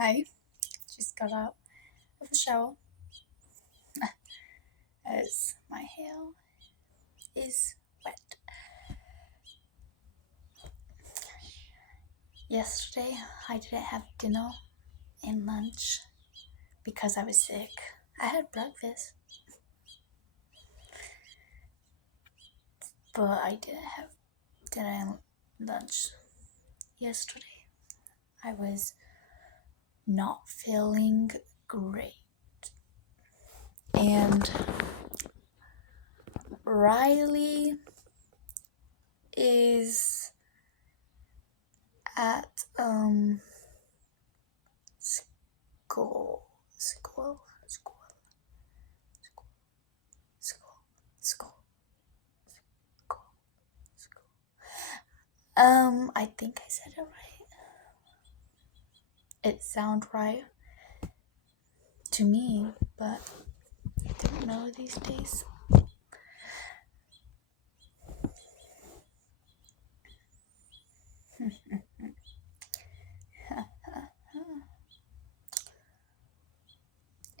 Hi, just got out of the shower as my hair is wet. Yesterday, I didn't have dinner and lunch because I was sick. I had breakfast, but I didn't have dinner and lunch yesterday. I was not feeling great. And Riley is at school school school school school school school. I think I said it right. It sounds right to me, but I don't know these days.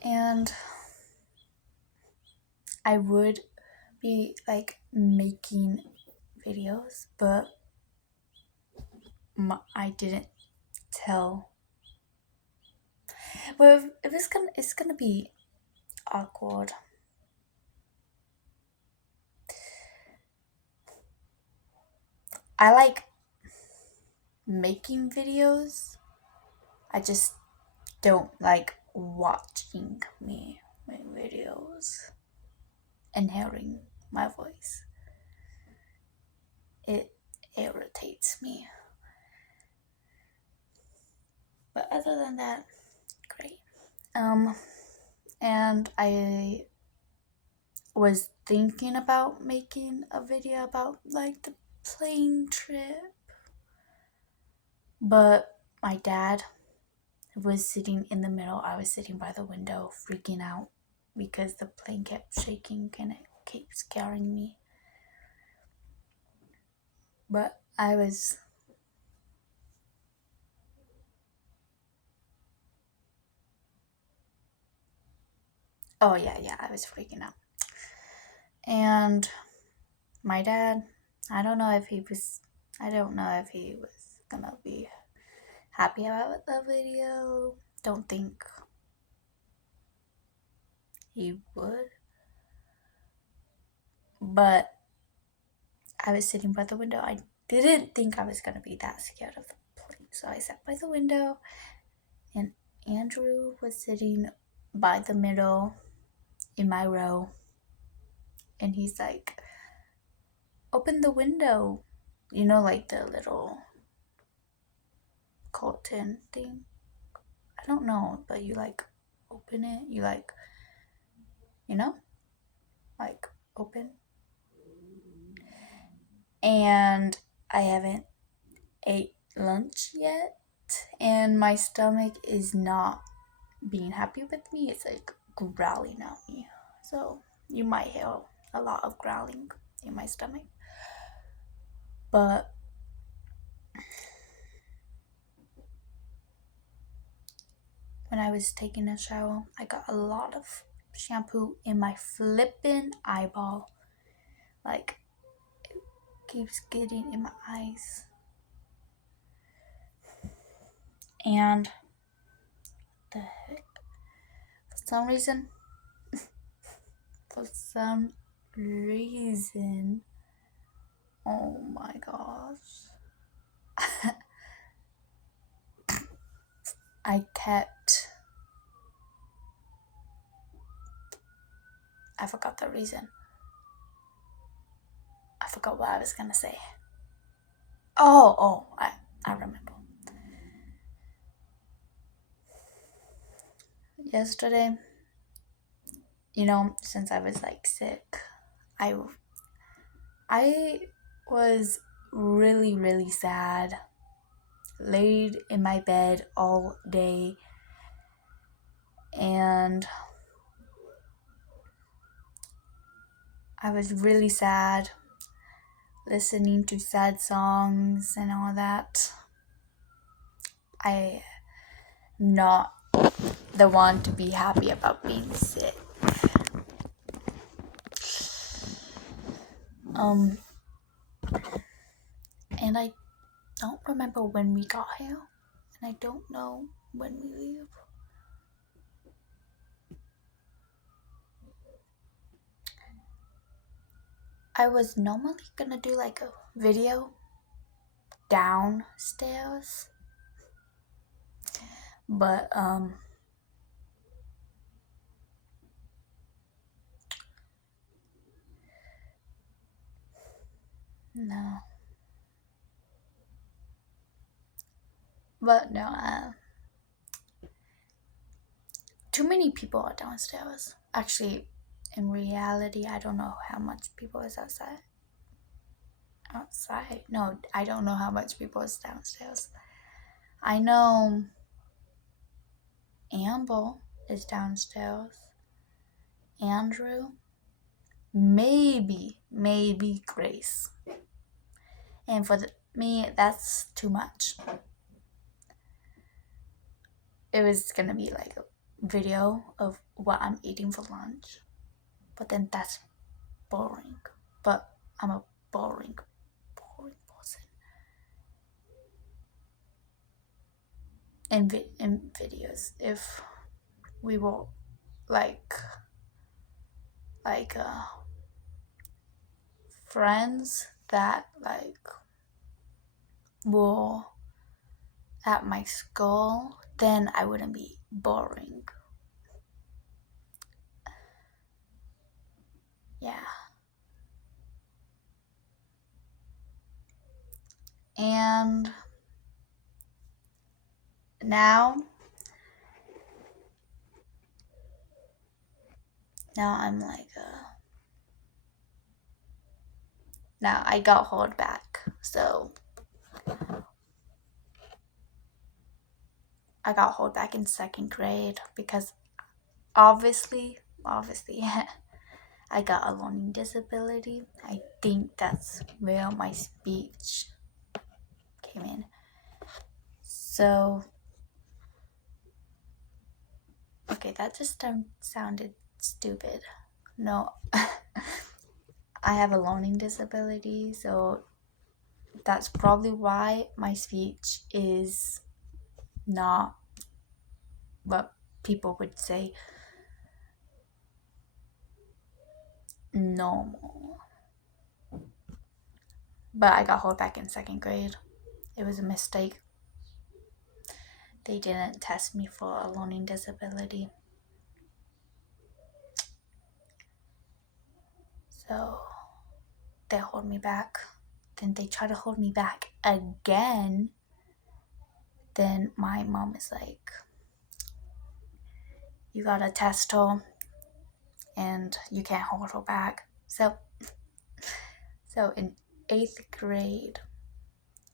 And I would be like making videos, but I didn't tell. Well, if it's gonna be awkward. I like making videos. I just don't like watching me make videos and hearing my voice. It irritates me. But other than that, great. And I was thinking about making a video about like the plane trip, but my dad was sitting in the middle. I was sitting by the window freaking out because the plane kept shaking and it kept scaring me. But I was oh yeah, I was freaking out. And my dad, I don't know if he was gonna be happy about the video. Don't think he would. But I was sitting by the window. I didn't think I was gonna be that scared of the plane. So I sat by the window and Andrew was sitting by the middle in my row. And he's like, open the window. You know, like the little curtain thing. I don't know, but you like open it. You like, you know, like open. And I haven't ate lunch yet. And my stomach is not being happy with me. It's like growling at me. So you might hear a lot of growling in my stomach. But when I was taking a shower, I got a lot of shampoo in my flippin' eyeball. Like, it keeps getting in my eyes. And the heck? For some reason, oh my gosh, I forgot the reason. I forgot what I was gonna say. I remember. Yesterday, since I was like sick, I was really, really sad. Laid in my bed all day and I was really sad, listening to sad songs and all that. I not the one to be happy about being sick. And I don't remember when we got here, and I don't know when we leave. I was normally gonna do like a video downstairs, but no. But no, too many people are downstairs. Actually, in reality, I don't know how much people is outside. Outside? No, I don't know how much people is downstairs. I know Amber is downstairs. Andrew, maybe Grace. And for me, that's too much. It was gonna be like a video of what I'm eating for lunch, but then that's boring. But I'm a boring person. In videos, if we were like friends that like were at my school, then I wouldn't be boring. Yeah. And now I'm like now I got hold back. So I got hold back in second grade because obviously I got a learning disability. I think that's where my speech came in. So okay, that just sounded stupid. No, I have a learning disability, so that's probably why my speech is not what people would say normal. But I got held back in second grade. It was a mistake. They didn't test me for a learning disability. So they hold me back. Then they try to hold me back again. Then my mom is like, you gotta test her and you can't hold her back. So in 8th grade,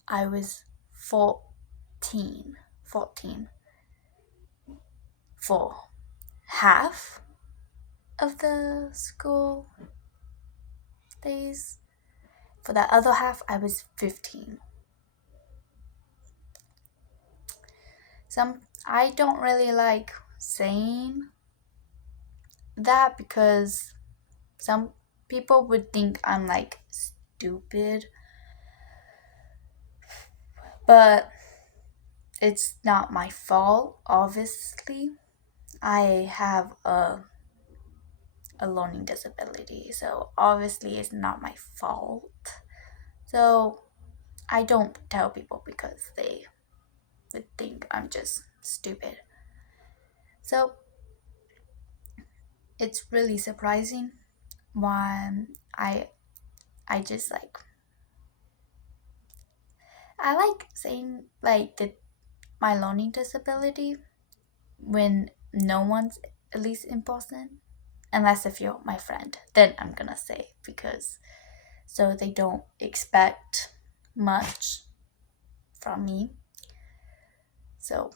I was 14 for half of the school days. For the other half, I was 15. I don't really like saying that because some people would think I'm like stupid, but it's not my fault. Obviously, I have a learning disability, so obviously it's not my fault. So I don't tell people because they would think I'm just stupid. So it's really surprising when I just like I like saying like my learning disability when no one's at least important, unless if you're my friend, then I'm gonna say, because so they don't expect much from me. So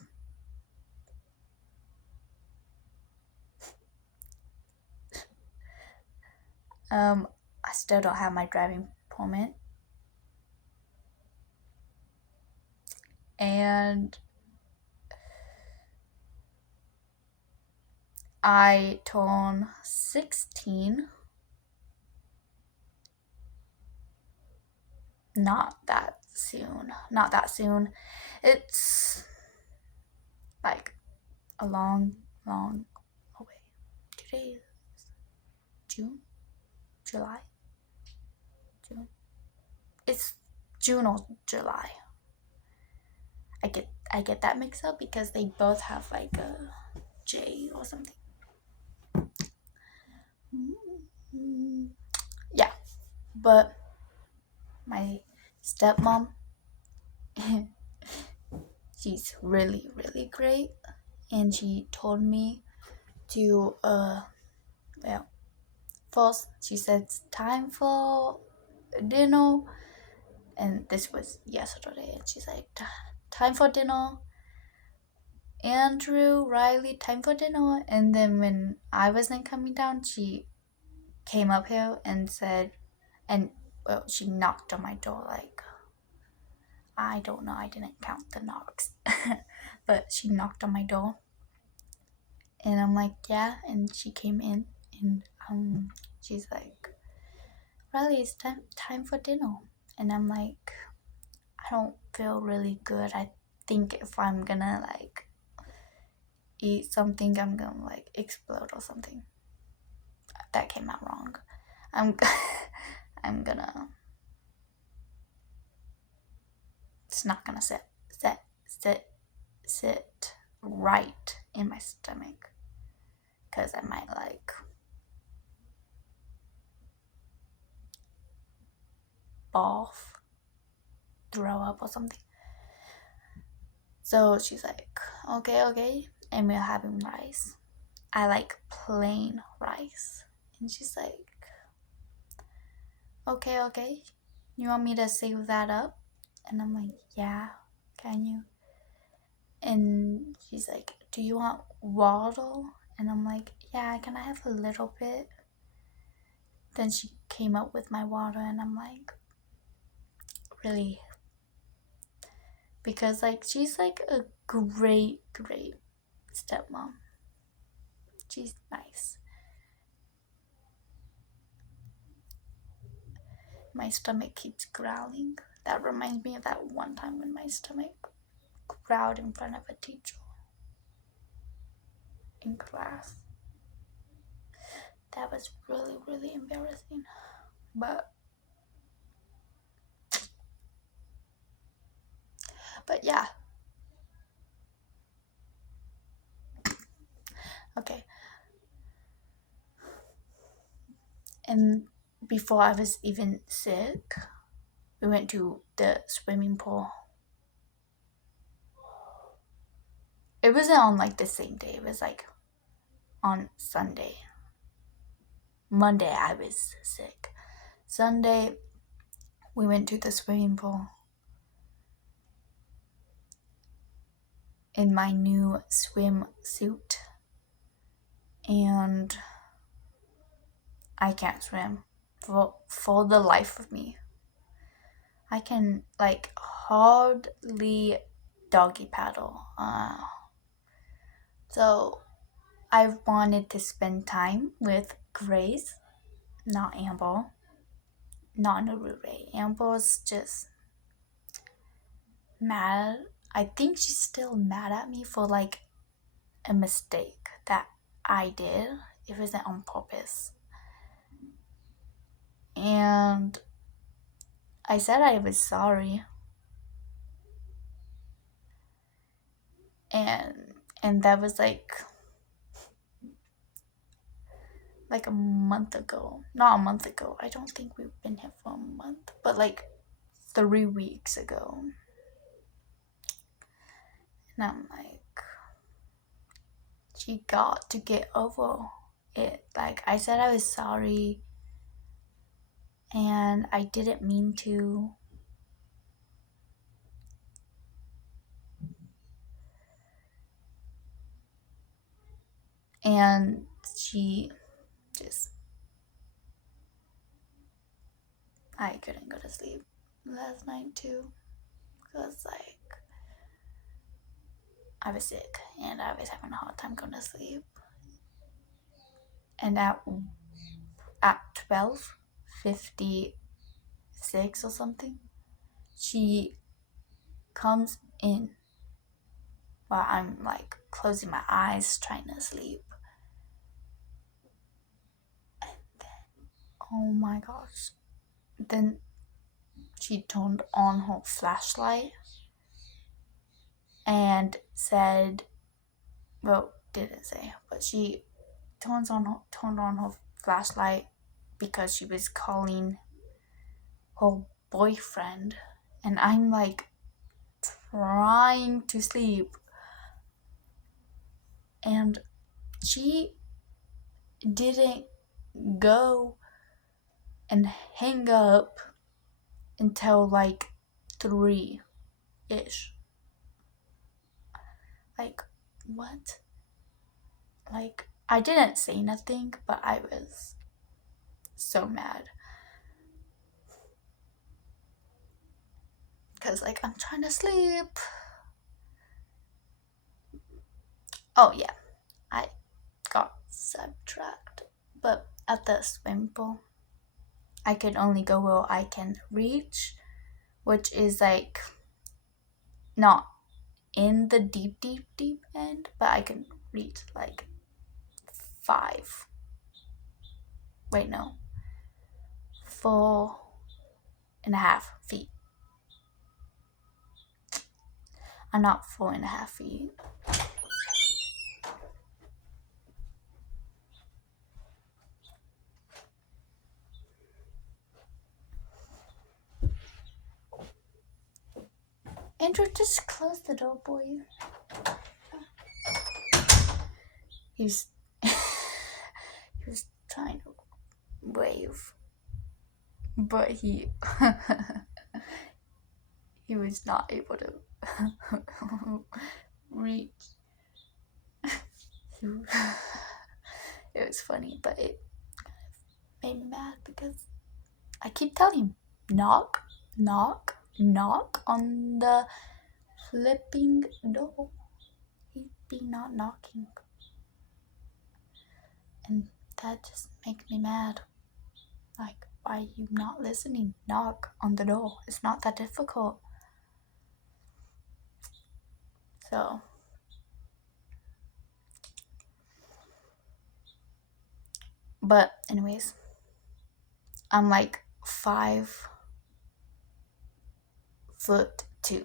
I still don't have my driving permit, and I turned 16 not that soon. Not that soon. It's like a long, long away. Today is June? July? June? It's June or July. I get that mixed up because they both have like a J or something. Yeah, but my stepmom, she's really, really great, and she told me to well, first she said it's time for dinner, and this was yesterday, and she's like, time for dinner, Andrew, Riley, time for dinner. And then when I wasn't coming down, she came up here and said, and well, she knocked on my door like, I don't know, I didn't count the knocks, but she knocked on my door, and I'm like, yeah, and she came in, and she's like, Riley, it's time for dinner, and I'm like, I don't feel really good. I think if I'm gonna like eat something, I'm gonna like explode or something. That came out wrong. I'm I'm gonna. It's not gonna sit right in my stomach, because I might like barf, throw up or something. So she's like, okay, and we're having rice. I like plain rice, and she's like, okay, you want me to save that up? And I'm like, yeah, can you? And she's like, do you want water? And I'm like, yeah, can I have a little bit? Then she came up with my water, and I'm like, really? Because like she's like a great stepmom. She's nice. My stomach keeps growling. That reminds me of that one time when my stomach growled in front of a teacher in class. That was really embarrassing. But yeah. Okay. And before I was even sick, we went to the swimming pool. It wasn't on like the same day. It was like on Sunday. Monday I was sick. Sunday we went to the swimming pool in my new swimsuit, and I can't swim for the life of me. I can like hardly doggy paddle. So I wanted to spend time with Grace, not Amber, not Narure. Amber's just mad. I think she's still mad at me for like a mistake that I did. It wasn't on purpose. And I said I was sorry. And that was like a month ago. Not a month ago. I don't think we've been here for a month, but like 3 weeks ago. And I'm like, she got to get over it. Like, I said I was sorry, and I didn't mean to. And she just, I couldn't go to sleep last night too, because like I was sick and I was having a hard time going to sleep. And at 12:56 or something, she comes in while I'm like closing my eyes trying to sleep. And then, oh my gosh. Then she turned on her flashlight and said, well, didn't say, but she turned on her flashlight because she was calling her boyfriend, and I'm like trying to sleep, and she didn't go and hang up until like 3-ish. Like, what? Like, I didn't say nothing, but I was so mad. Because, like, I'm trying to sleep. Oh, yeah. I got sidetracked. But at the swimming pool, I can only go where I can reach, which is, like, not in the deep end, but I can reach, like, 5. Wait, no. 4.5 feet. I'm not 4.5 feet. Andrew, just close the door, boy. He's he was trying to wave, but he he was not able to reach. It was funny, but it made me mad because I keep telling him, knock, knock, knock on the flipping door. He'd be not knocking. And that just makes me mad. Like, why are you not listening? Knock on the door. It's not that difficult. So, but anyways, I'm like 5'2".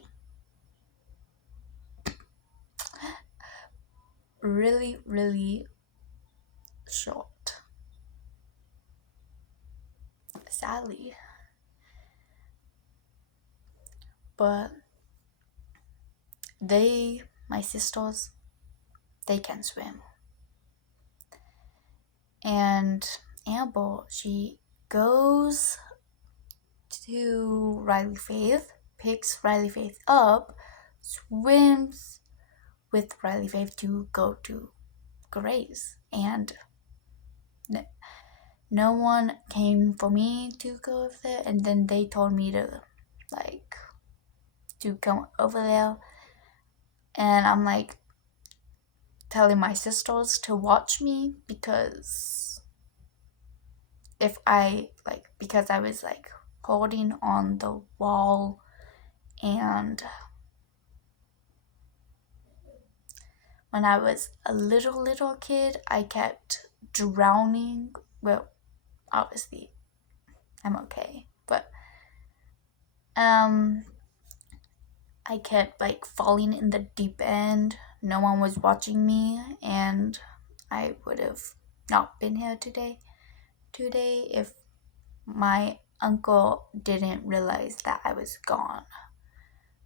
Really, really short. Sadly. But my sisters, they can swim. And Amber, she goes to Riley Faith, picks Riley Faith up, swims with Riley Faith to go to Grace. And no one came for me to go with it, and then they told me to come over there, and I'm like telling my sisters to watch me because I was like holding on the wall, and when I was a little kid, I kept drowning. Well, obviously I'm okay, but I kept like falling in the deep end. No one was watching me, and I would have not been here today if my uncle didn't realize that I was gone.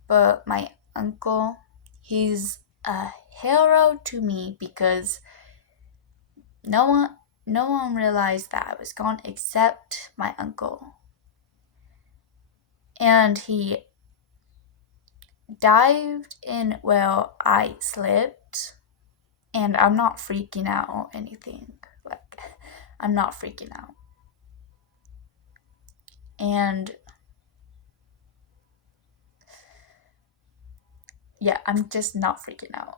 But my uncle, he's a hero to me because no one realized that I was gone except my uncle. And he dived in where I slipped, and I'm not freaking out or anything. Like, I'm not freaking out. And yeah, I'm just not freaking out.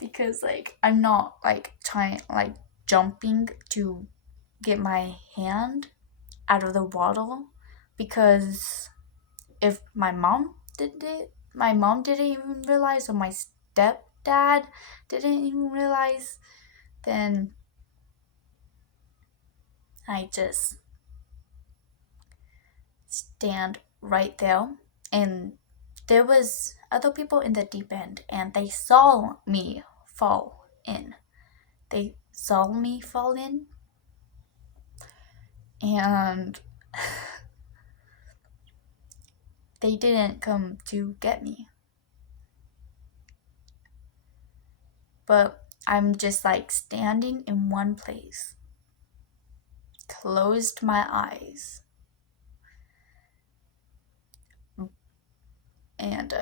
Because like I'm not like trying like jumping to get my hand out of the water, because if my mom didn't even realize, or my stepdad didn't even realize, then I just stand right there. And there was other people in the deep end, and they saw me fall in. They saw me fall in, and they didn't come to get me. But I'm just like standing in one place, closed my eyes, and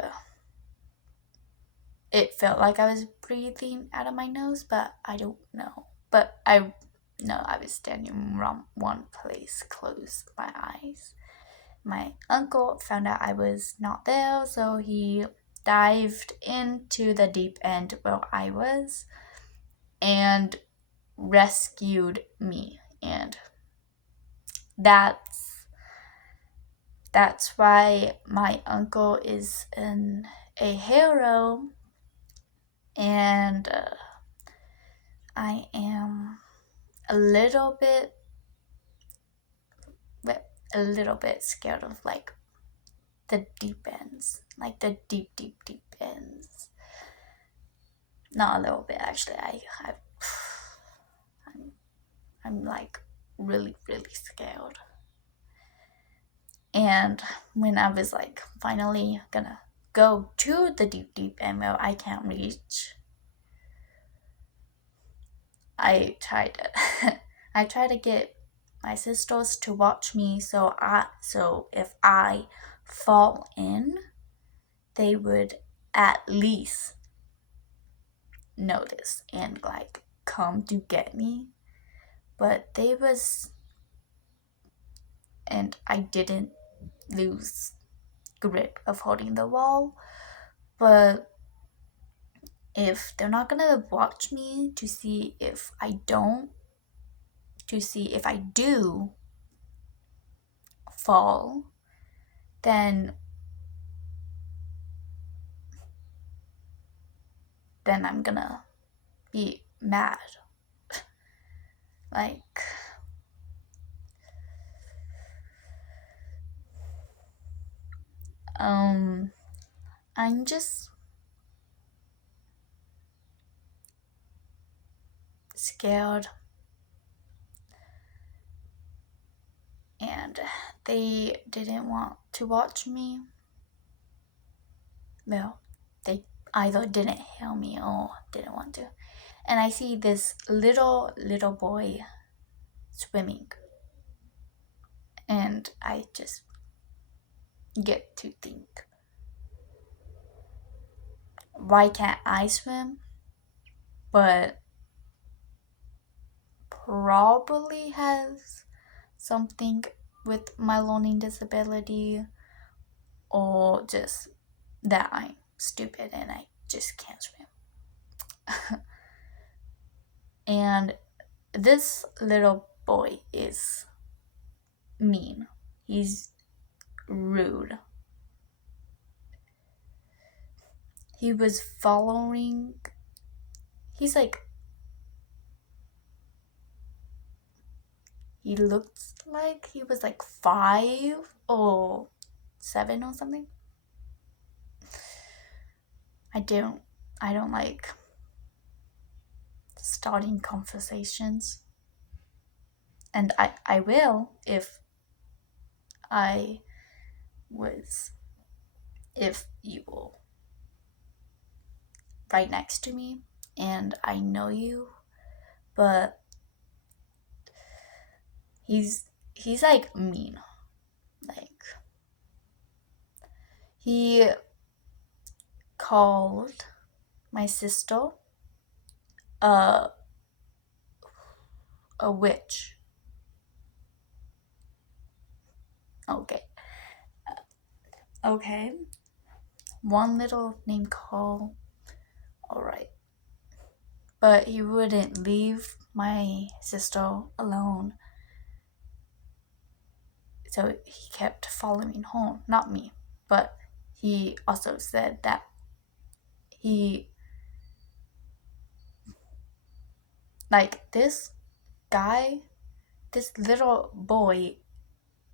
it felt like I was breathing out of my nose, but I don't know. But I know I was standing in one place, closed my eyes. My uncle found out I was not there, so he dived into the deep end where I was and rescued me. And that's why my uncle is a hero, and I am a little bit scared of like the deep ends, like the deep ends. Not a little bit, actually. I'm like really scared. And when I was like finally gonna go to the deep end where I can't reach, I tried I tried to get my sisters to watch me, so if I fall in, they would at least notice and like come to get me. But and I didn't lose grip of holding the wall. But if they're not gonna watch me to see if I do fall, then I'm gonna be mad. Like, I'm just scared, and they didn't want to watch me. Well, they either didn't hear me or didn't want to. And I see this little boy swimming, and I just get to think, why can't I swim? But probably has something with my learning disability, or just that I'm stupid and I just can't swim. And this little boy is mean. He's rude. He was following. He's like. He looked like he was like 5 or 7 or something. I don't like starting conversations. And I will if you will right next to me and I know you, but he's like mean. Like, he called my sister a witch. Okay. One little name call. Alright. but he wouldn't leave my sister alone. So he kept following home, not me, but he also said that he, like, this guy, this little boy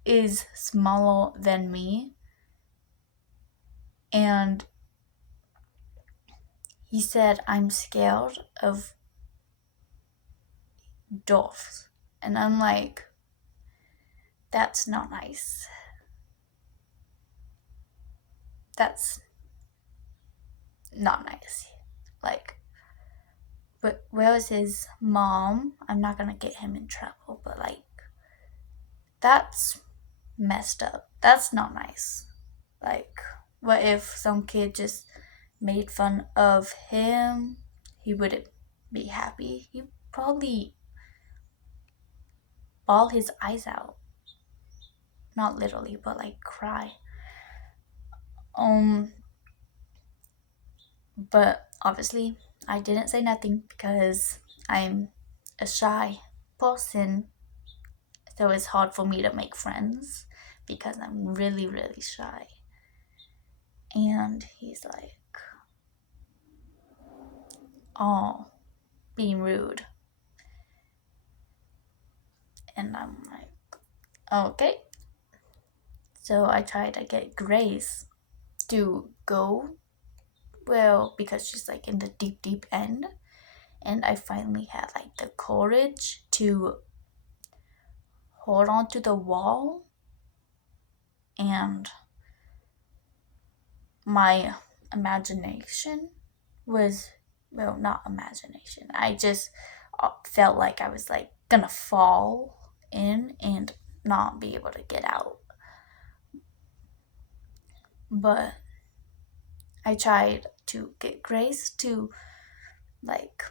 is smaller than me, and he said I'm scared of dwarfs. And I'm like, that's not nice. That's not nice. Like, but where's his mom? I'm not gonna get him in trouble, but like, that's messed up. That's not nice. Like, what if some kid just made fun of him? He wouldn't be happy. He'd probably bawl his eyes out. Not literally, but like cry. Um, but obviously, I didn't say nothing because I'm a shy person, so it's hard for me to make friends because I'm really, really shy. And he's like, oh, being rude. And I'm like, okay. So I tried to get Grace to go, well, because she's like in the deep, deep end. And I finally had like the courage to hold on to the wall, and my imagination was, well, not imagination. I just felt like I was like gonna fall in and not be able to get out. But I tried to get Grace to like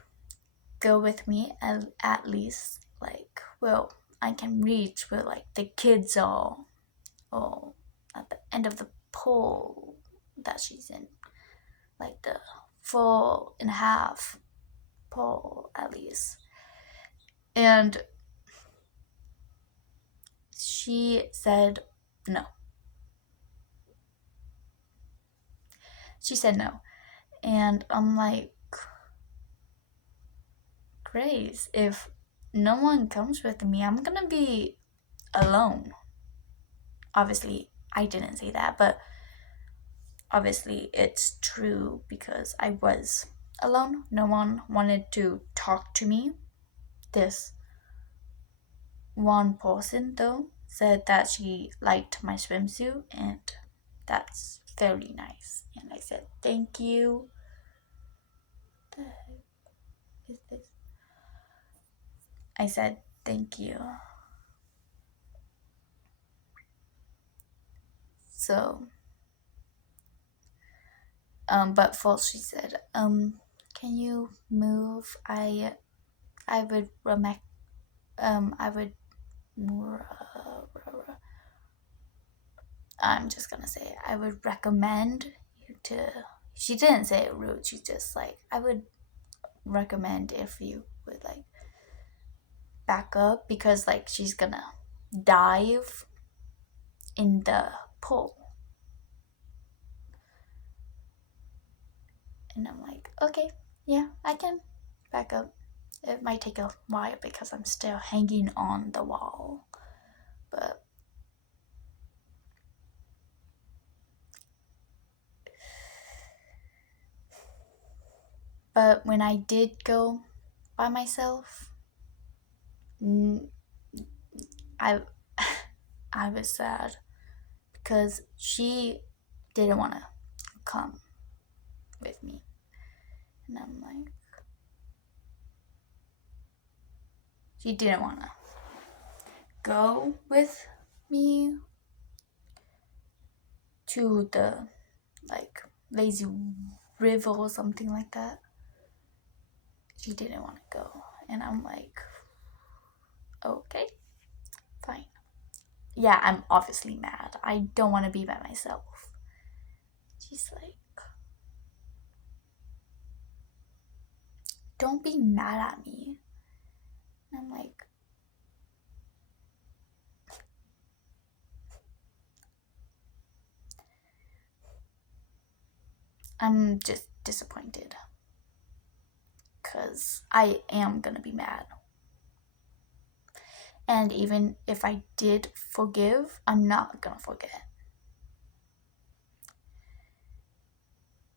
go with me at least, like, well, I can reach where like the kids are, or at the end of the pool that she's in, like the 4.5 pole at least. And she said no. She said no. And I'm like, Grace, if no one comes with me, I'm gonna be alone. Obviously, I didn't say that, but obviously it's true because I was alone. No one wanted to talk to me. This one person, though, said that she liked my swimsuit, and that's very nice. And I said, thank you. What the heck is this? I said, thank you. So, but first she said, can you move? I would I would, I'm just gonna say it. I would recommend you to. She didn't say it rude. She just like, I would recommend if you would like back up because like she's gonna dive in the pool. And I'm like, okay, yeah, I can back up. It might take a while because I'm still hanging on the wall, but when I did go by myself, I I was sad because she didn't want to come with me. And I'm like, she didn't want to go with me to the like lazy river or something like that. She didn't want to go. And I'm like, okay, fine. Yeah, I'm obviously mad. I don't want to be by myself. She's like, don't be mad at me. And I'm like, I'm just disappointed. Because I am gonna be mad. And even if I did forgive, I'm not gonna forget.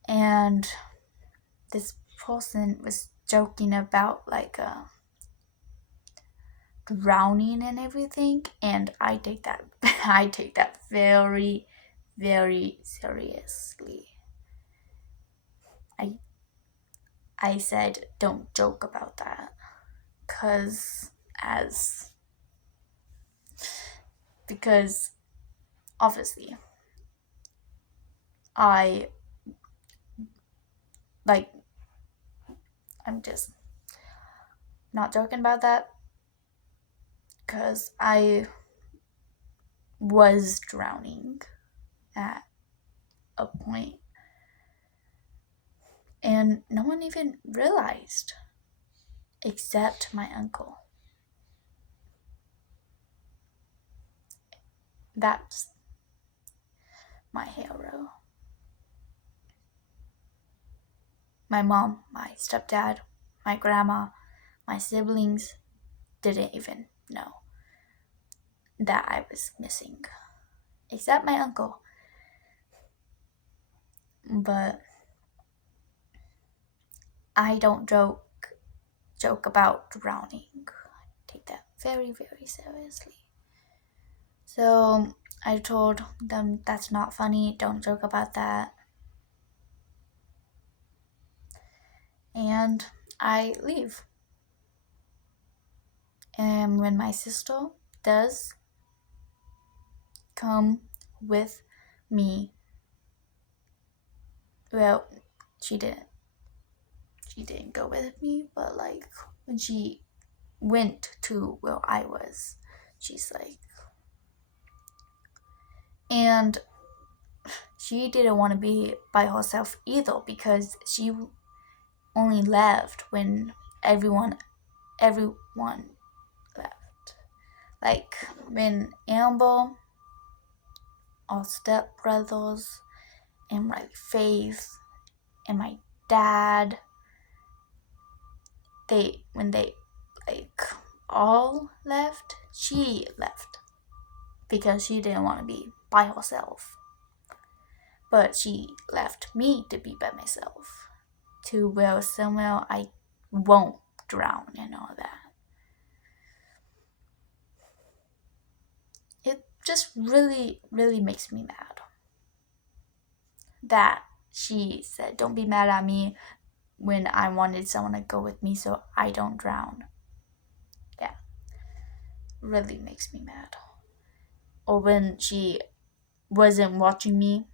And this person was joking about like drowning and everything, and I take that very, very seriously. I said don't joke about that, because obviously I'm just not joking about that, because I was drowning at a point and no one even realized except my uncle. That's my hero. My mom, my stepdad, my grandma, my siblings didn't even know that I was missing, except my uncle. But I don't joke about drowning. I take that very, very seriously. So I told them that's not funny, don't joke about that. And I leave. And when my sister does come with me, well, she didn't go with me, but like when she went to where I was, she's like, and she didn't want to be by herself either, because she only left when everyone left. Like when Amber, our stepbrothers, and my Faith, and my dad, when they like all left, she left because she didn't want to be by herself. But she left me to be by myself, to where somewhere I won't drown and all that. It just really, really makes me mad that she said, don't be mad at me, when I wanted someone to go with me so I don't drown. Yeah, really makes me mad. Or when she wasn't watching me,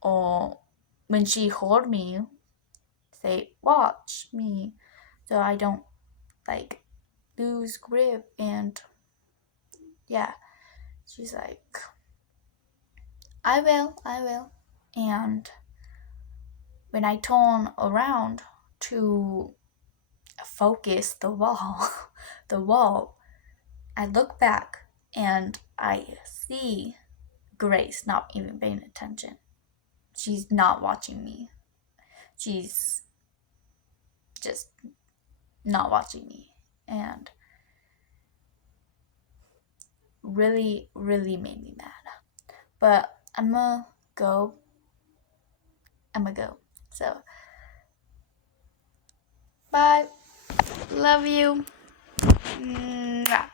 or when she heard me say, watch me, so I don't like lose grip. And yeah, she's like, I will. And when I turn around to focus the wall, I look back and I see Grace not even paying attention. She's not watching me. She's just not watching me. And really, really made me mad. But I'm gonna go. So, bye. Love you. Mwah.